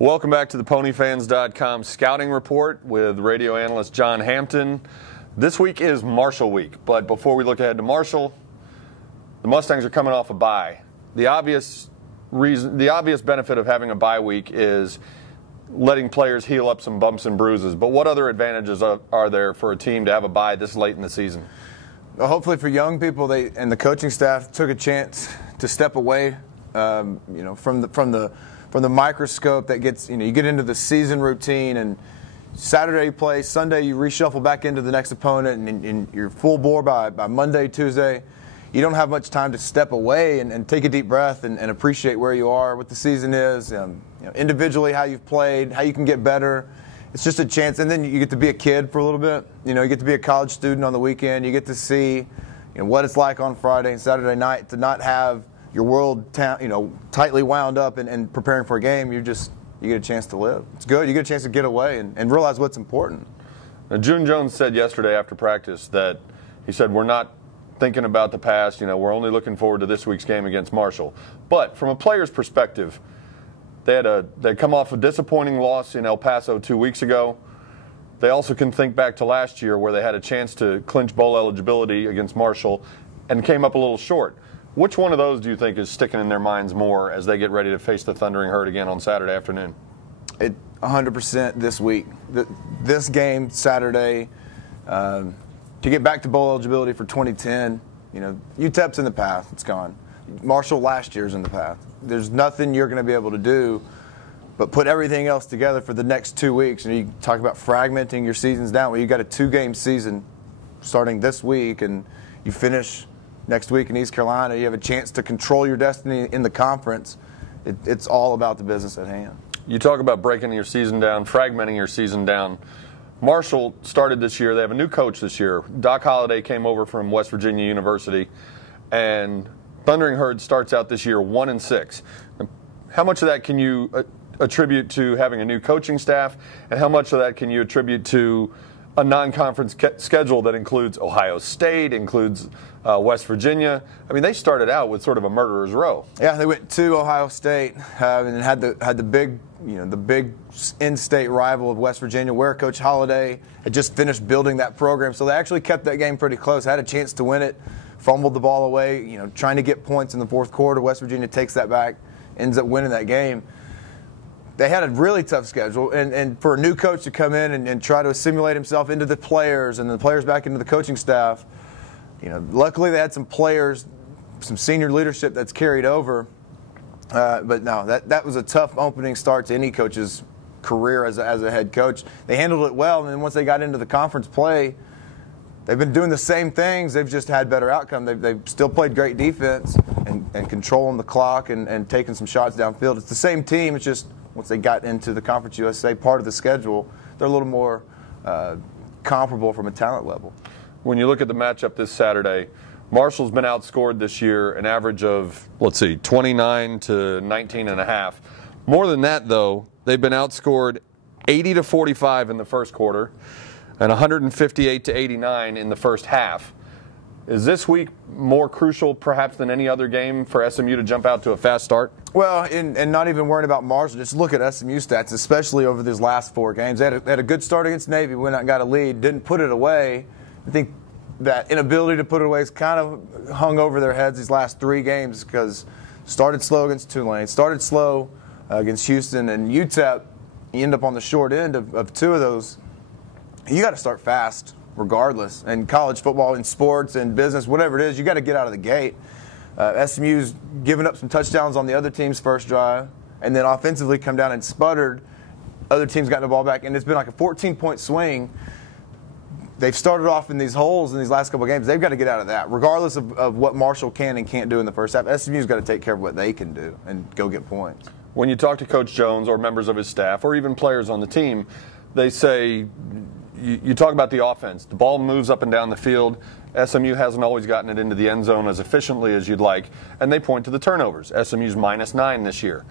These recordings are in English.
Welcome back to the PonyFans.com scouting report with radio analyst John Hampton. This week is Marshall week, but before we look ahead to Marshall, the Mustangs are coming off a bye. The obvious benefit of having a bye week is letting players heal up some bumps and bruises. But what other advantages are there for a team to have a bye this late in the season? Well, hopefully for young people, and the coaching staff took a chance to step away, from the microscope that gets, you get into the season routine, and Saturday you play, Sunday you reshuffle back into the next opponent, and you're full bore by Monday, Tuesday. You don't have much time to step away and take a deep breath and appreciate where you are, what the season is, individually how you've played, how you can get better. It's just a chance, and then you get to be a kid for a little bit. You get to be a college student on the weekend. You get to see what it's like on Friday and Saturday night to not have your world tightly wound up and preparing for a game. You get a chance to live. It's good. You get a chance to get away and realize what's important. Now, June Jones said yesterday after practice that he said, we're not thinking about the past. We're only looking forward to this week's game against Marshall. But from a player's perspective, they come off a disappointing loss in El Paso 2 weeks ago. They also can think back to last year where they had a chance to clinch bowl eligibility against Marshall and came up a little short. Which one of those do you think is sticking in their minds more as they get ready to face the Thundering Herd again on Saturday afternoon? 100% this week. This game, Saturday, to get back to bowl eligibility for 2010, UTEP's in the path. It's gone. Marshall last year's in the path. There's nothing you're going to be able to do but put everything else together for the next 2 weeks. And you talk about fragmenting your seasons down. Well, you got a 2-game season starting this week, and you finish next week in East Carolina. You have a chance to control your destiny in the conference. It's all about the business at hand. You talk about breaking your season down, fragmenting your season down. Marshall started this year. They have a new coach this year. Doc Holliday came over from West Virginia University, and Thundering Herd starts out this year 1-6. How much of that can you attribute to having a new coaching staff, and how much of that can you attribute to a non-conference schedule that includes Ohio State, includes West Virginia? I mean, they started out with sort of a murderer's row. Yeah, they went to Ohio State and had the big in-state rival of West Virginia, where Coach Holliday had just finished building that program. So they actually kept that game pretty close. Had a chance to win it, fumbled the ball away. Trying to get points in the fourth quarter. West Virginia takes that back, ends up winning that game. They had a really tough schedule, and for a new coach to come in and try to assimilate himself into the players and the players back into the coaching staff, luckily they had some players, some senior leadership that's carried over. But no, that was a tough opening start to any coach's career as a head coach. They handled it well, and then once they got into the conference play, they've been doing the same things. They've just had better outcome. They've still played great defense and controlling the clock and taking some shots downfield. It's the same team. It's just once they got into the Conference USA part of the schedule, they're a little more comparable from a talent level. When you look at the matchup this Saturday, Marshall's been outscored this year an average of, 29 to 19.5. More than that, though, they've been outscored 80 to 45 in the first quarter and 158 to 89 in the first half. Is this week more crucial perhaps than any other game for SMU to jump out to a fast start? Well, and not even worrying about Marshall, just look at SMU stats, especially over these last 4 games. They had a good start against Navy, went out and got a lead, didn't put it away. I think that inability to put it away has kind of hung over their heads these last 3 games because started slow against Tulane, started slow against Houston, and UTEP, you end up on the short end of 2 of those. You got to start fast regardless. And college football, in sports and business, whatever it is, you got to get out of the gate. SMU's given up some touchdowns on the other team's first drive, and then offensively come down and sputtered. Other teams got the ball back, and it's been like a 14-point swing. They've started off in these holes in these last couple of games. They've got to get out of that, regardless of what Marshall can and can't do in the first half. SMU's got to take care of what they can do and go get points. When you talk to Coach Jones or members of his staff or even players on the team, they say, you talk about the offense. The ball moves up and down the field. SMU hasn't always gotten it into the end zone as efficiently as you'd like, and they point to the turnovers. SMU's -9 this year.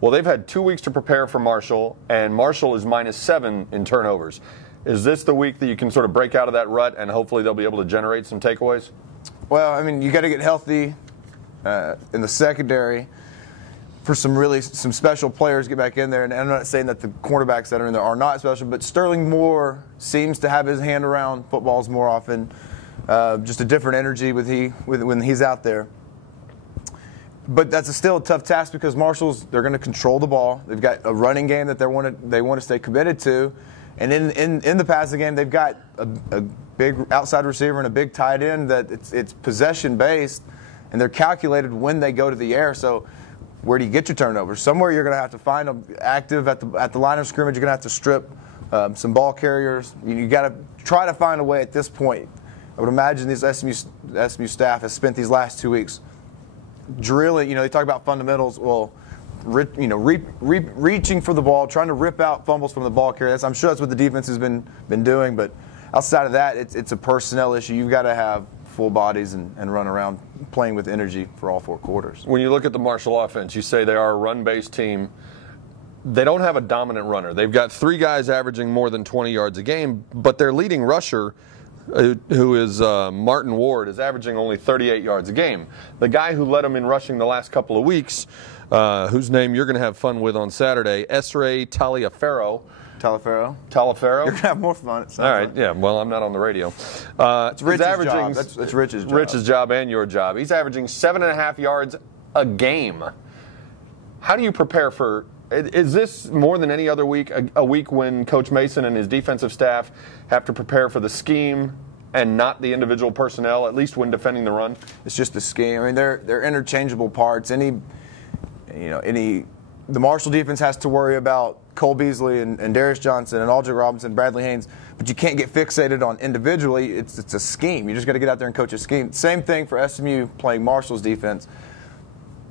Well, they've had 2 weeks to prepare for Marshall, and Marshall is -7 in turnovers. Is this the week that you can sort of break out of that rut and hopefully they'll be able to generate some takeaways? Well, I mean, you got to get healthy in the secondary. for some special players to get back in there. And I'm not saying that the cornerbacks that are in there are not special, but Sterling Moore seems to have his hand around footballs more often. Just a different energy when he's out there. But that's still a tough task because Marshall's, they're going to control the ball. They've got a running game that they want to stay committed to. And in the passing game, they've got a big outside receiver and a big tight end that it's possession based, and they're calculated when they go to the air. So where do you get your turnovers? Somewhere you're going to have to find them active at the line of scrimmage. You're going to have to strip some ball carriers. You got to try to find a way at this point. I would imagine this SMU staff has spent these last 2 weeks drilling. They talk about fundamentals. Well, reaching for the ball, trying to rip out fumbles from the ball carrier. I'm sure that's what the defense has been doing. But outside of that, it's a personnel issue. You've got to have full bodies and run around playing with energy for all 4 quarters. When you look at the Marshall offense, you say they are a run-based team. They don't have a dominant runner. They've got 3 guys averaging more than 20 yards a game, but their leading rusher, who is Martin Ward, is averaging only 38 yards a game. The guy who led them in rushing the last couple of weeks, whose name you're going to have fun with on Saturday, Esre Taliaferro. You're going to have more fun. All right, yeah. Well, I'm not on the radio. It's Rich's job. That's Rich's job. Rich's job and your job. He's averaging 7.5 yards a game. How do you prepare for? Is this more than any other week a week when Coach Mason and his defensive staff have to prepare for the scheme and not the individual personnel, at least when defending the run? It's just the scheme. I mean, they're interchangeable parts. The Marshall defense has to worry about Cole Beasley and Darius Johnson and Aldrich Robinson, Bradley Haynes, but you can't get fixated on individually. It's a scheme. You just got to get out there and coach a scheme. Same thing for SMU playing Marshall's defense.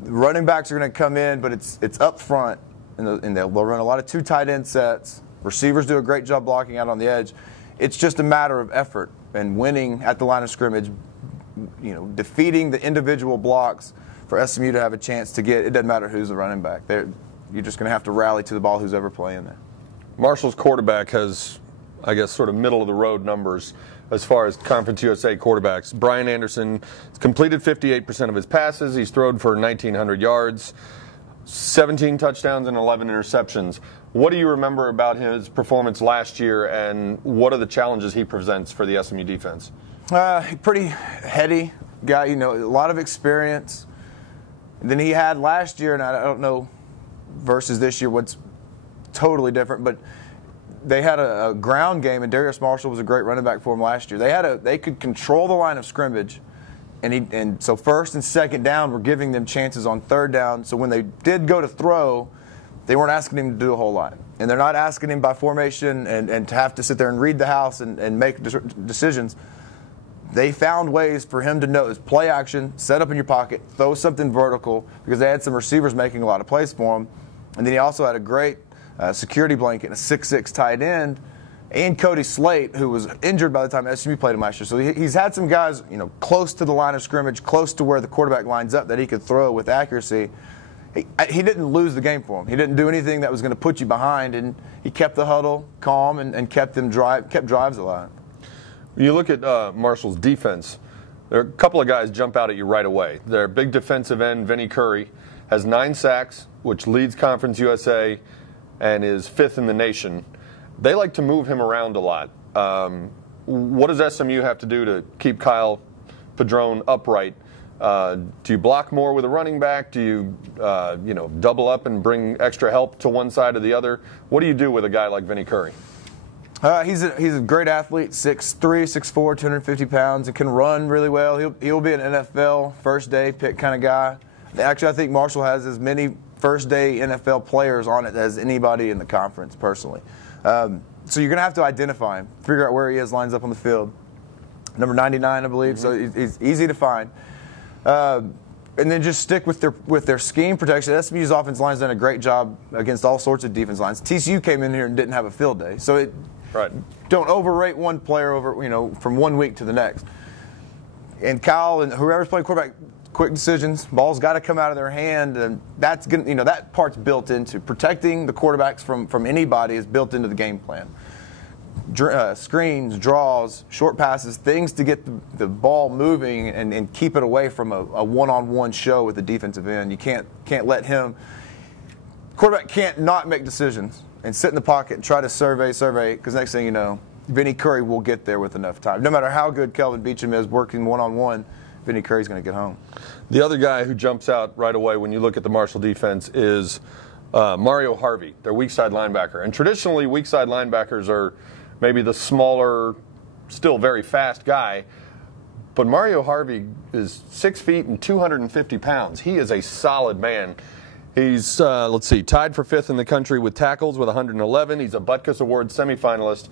The running backs are going to come in, but it's up front, and they'll run a lot of 2 tight end sets. Receivers do a great job blocking out on the edge. It's just a matter of effort and winning at the line of scrimmage, defeating the individual blocks for SMU to have a chance to get. It doesn't matter who's the running back. You're just going to have to rally to the ball who's ever playing there. Marshall's quarterback has, I guess, sort of middle-of-the-road numbers as far as Conference USA quarterbacks. Brian Anderson has completed 58% of his passes. He's thrown for 1,900 yards, 17 touchdowns, and 11 interceptions. What do you remember about his performance last year, and what are the challenges he presents for the SMU defense? Pretty heady guy, a lot of experience than he had last year, and I don't know versus this year what's totally different, but they had a ground game, and Darius Marshall was a great running back for him last year. They could control the line of scrimmage, and so first and second down were giving them chances on third down. So when they did go to throw, they weren't asking him to do a whole lot, and they're not asking him by formation and to have to sit there and read the house and make decisions. They found ways for him to know, play action, set up in your pocket, throw something vertical, because they had some receivers making a lot of plays for him. And then he also had a great security blanket, a 6'6" tight end, and Cody Slate, who was injured by the time SMU played him last year. So he's had some guys, close to the line of scrimmage, close to where the quarterback lines up that he could throw with accuracy. He didn't lose the game for him. He didn't do anything that was going to put you behind, and he kept the huddle calm and kept drives alive. When you look at Marshall's defense, there are a couple of guys jump out at you right away. Their big defensive end, Vinnie Curry, has 9 sacks, which leads Conference USA and is 5th in the nation. They like to move him around a lot. What does SMU have to do to keep Kyle Padron upright? Do you block more with a running back? Do you, double up and bring extra help to one side or the other? What do you do with a guy like Vinnie Curry? He's a great athlete, 6'3", 6'4", 250 pounds, and can run really well. He'll be an NFL first-day pick kind of guy. Actually, I think Marshall has as many first-day NFL players on it as anybody in the conference, personally. So you're going to have to identify him, figure out where he is, lines up on the field. Number 99, I believe, so he's easy to find. And then just stick with their scheme protection. SMU's offense line's done a great job against all sorts of defense lines. TCU came in here and didn't have a field day, so don't overrate one player from 1 week to the next. And Kyle and whoever's playing quarterback, quick decisions. Ball's got to come out of their hand, and that's that part's built into protecting the quarterbacks from anybody is built into the game plan. Screens, draws, short passes, things to get the ball moving and keep it away from a one-on-one show with the defensive end. You can't let him. quarterback can't not make decisions and sit in the pocket and try to survey, because next thing you know, Vinny Curry will get there with enough time. No matter how good Kelvin Beachum is working one-on-one, Vinny Curry's going to get home. The other guy who jumps out right away when you look at the Marshall defense is Mario Harvey, their weak side linebacker. And traditionally, weak side linebackers are maybe the smaller, still very fast guy. But Mario Harvey is 6 feet and 250 pounds. He is a solid man. He's, let's see, tied for 5th in the country with tackles with 111. He's a Butkus Award semifinalist.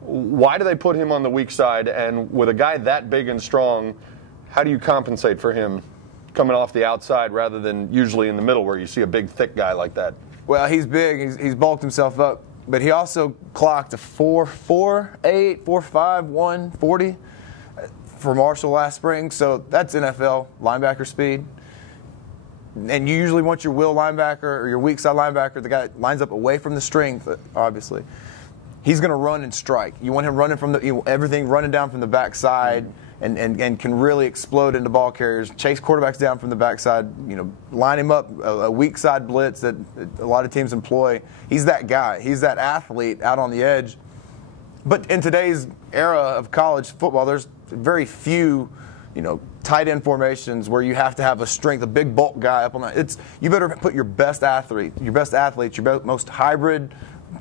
Why do they put him on the weak side? And with a guy that big and strong, how do you compensate for him coming off the outside rather than usually in the middle where you see a big, thick guy like that? Well, he's big. He's bulked himself up. But he also clocked a 4.48, 4.5, 140 for Marshall last spring. So that's NFL linebacker speed. And you usually want your will linebacker or your weak side linebacker, the guy that lines up away from the strength, obviously. He's going to run and strike. You want him running from everything running down from the backside and can really explode into ball carriers, chase quarterbacks down from the backside, line him up, a weak side blitz that a lot of teams employ. He's that guy. He's that athlete out on the edge. But in today's era of college football, there's very few, tight end formations where you have to have a big bulk guy up on that. You better put your best athletes, your most hybrid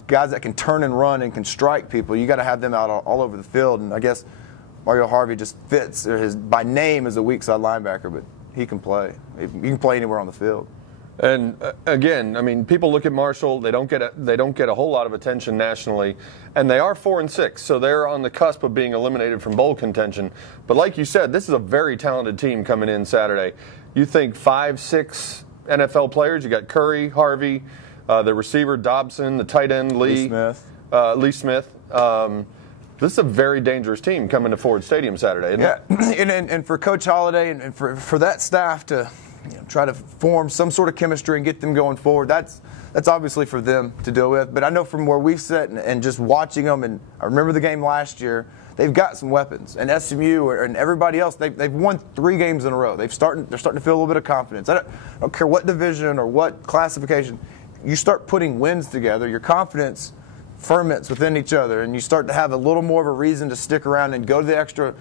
guys that can turn and run and can strike people. You got to have them out all over the field. And I guess Mario Harvey just fits by name as a weak side linebacker, but he can play. He can play anywhere on the field. And again, I mean, people look at Marshall. They don't get a whole lot of attention nationally, and they are 4-6, so they're on the cusp of being eliminated from bowl contention. But like you said, this is a very talented team coming in Saturday. You think 5-6 NFL players? You got Curry, Harvey, the receiver Dobson, the tight end Lee Smith. This is a very dangerous team coming to Ford Stadium Saturday, isn't it? Yeah, and for Coach Holliday and for that staff to try to form some sort of chemistry and get them going forward, that's obviously for them to deal with. But I know from where we've sat and just watching them, and I remember the game last year, they've got some weapons. And SMU and everybody else, they've won 3 games in a row. They're starting to feel a little bit of confidence. I don't care what division or what classification. You start putting wins together, your confidence ferments within each other, and you start to have a little more of a reason to stick around and go do extra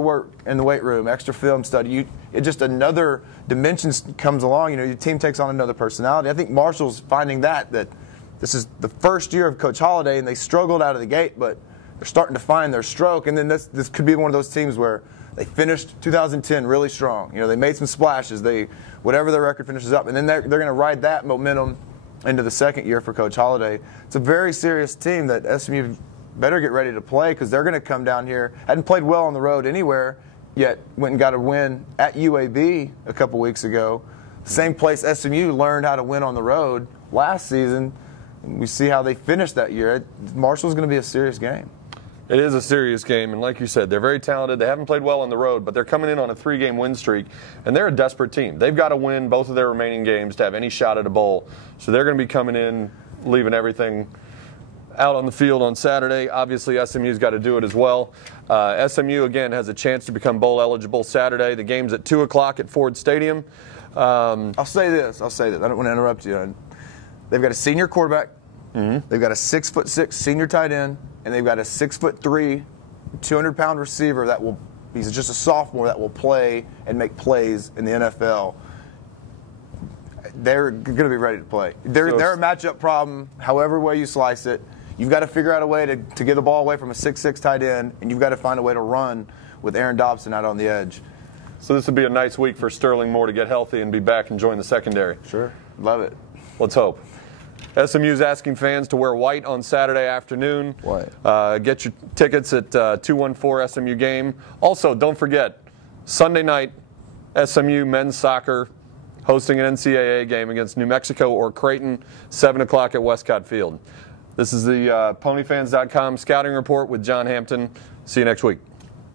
work in the weight room, extra film study. It just another dimension comes along. Your team takes on another personality. I think Marshall's finding that this is the first year of Coach Holliday, and they struggled out of the gate, but they're starting to find their stroke. And then this could be one of those teams where they finished 2010 really strong. They made some splashes. Whatever their record finishes up, and then they're going to ride that momentum into the second year for Coach Holliday. It's a very serious team that SMU better get ready to play, because they're going to come down here. Hadn't played well on the road anywhere, yet went and got a win at UAB a couple weeks ago. Same place SMU learned how to win on the road last season. We see how they finished that year. Marshall's going to be a serious game. It is a serious game, and like you said, they're very talented. They haven't played well on the road, but they're coming in on a 3-game win streak, and they're a desperate team. They've got to win both of their remaining games to have any shot at a bowl. So they're going to be coming in, leaving everything out on the field on Saturday. Obviously, SMU's got to do it as well. SMU, again, has a chance to become bowl eligible Saturday. The game's at 2 o'clock at Ford Stadium. I'll say this. I don't want to interrupt you. They've got a senior quarterback. Mm-hmm. They've got a 6'6" senior tight end. And they've got a 6'3", 200-pound receiver he's just a sophomore that will play and make plays in the NFL. They're going to be ready to play. They're a matchup problem, however way you slice it. You've got to figure out a way to get the ball away from a 6'6" tight end, and you've got to find a way to run with Aaron Dobson out on the edge. So this would be a nice week for Sterling Moore to get healthy and be back and join the secondary. Sure. Love it. Let's hope. SMU's asking fans to wear white on Saturday afternoon. White. Get your tickets at 214 SMU game. Also, don't forget, Sunday night, SMU men's soccer hosting an NCAA game against New Mexico or Creighton, 7 o'clock at Westcott Field. This is the PonyFans.com scouting report with John Hampton. See you next week.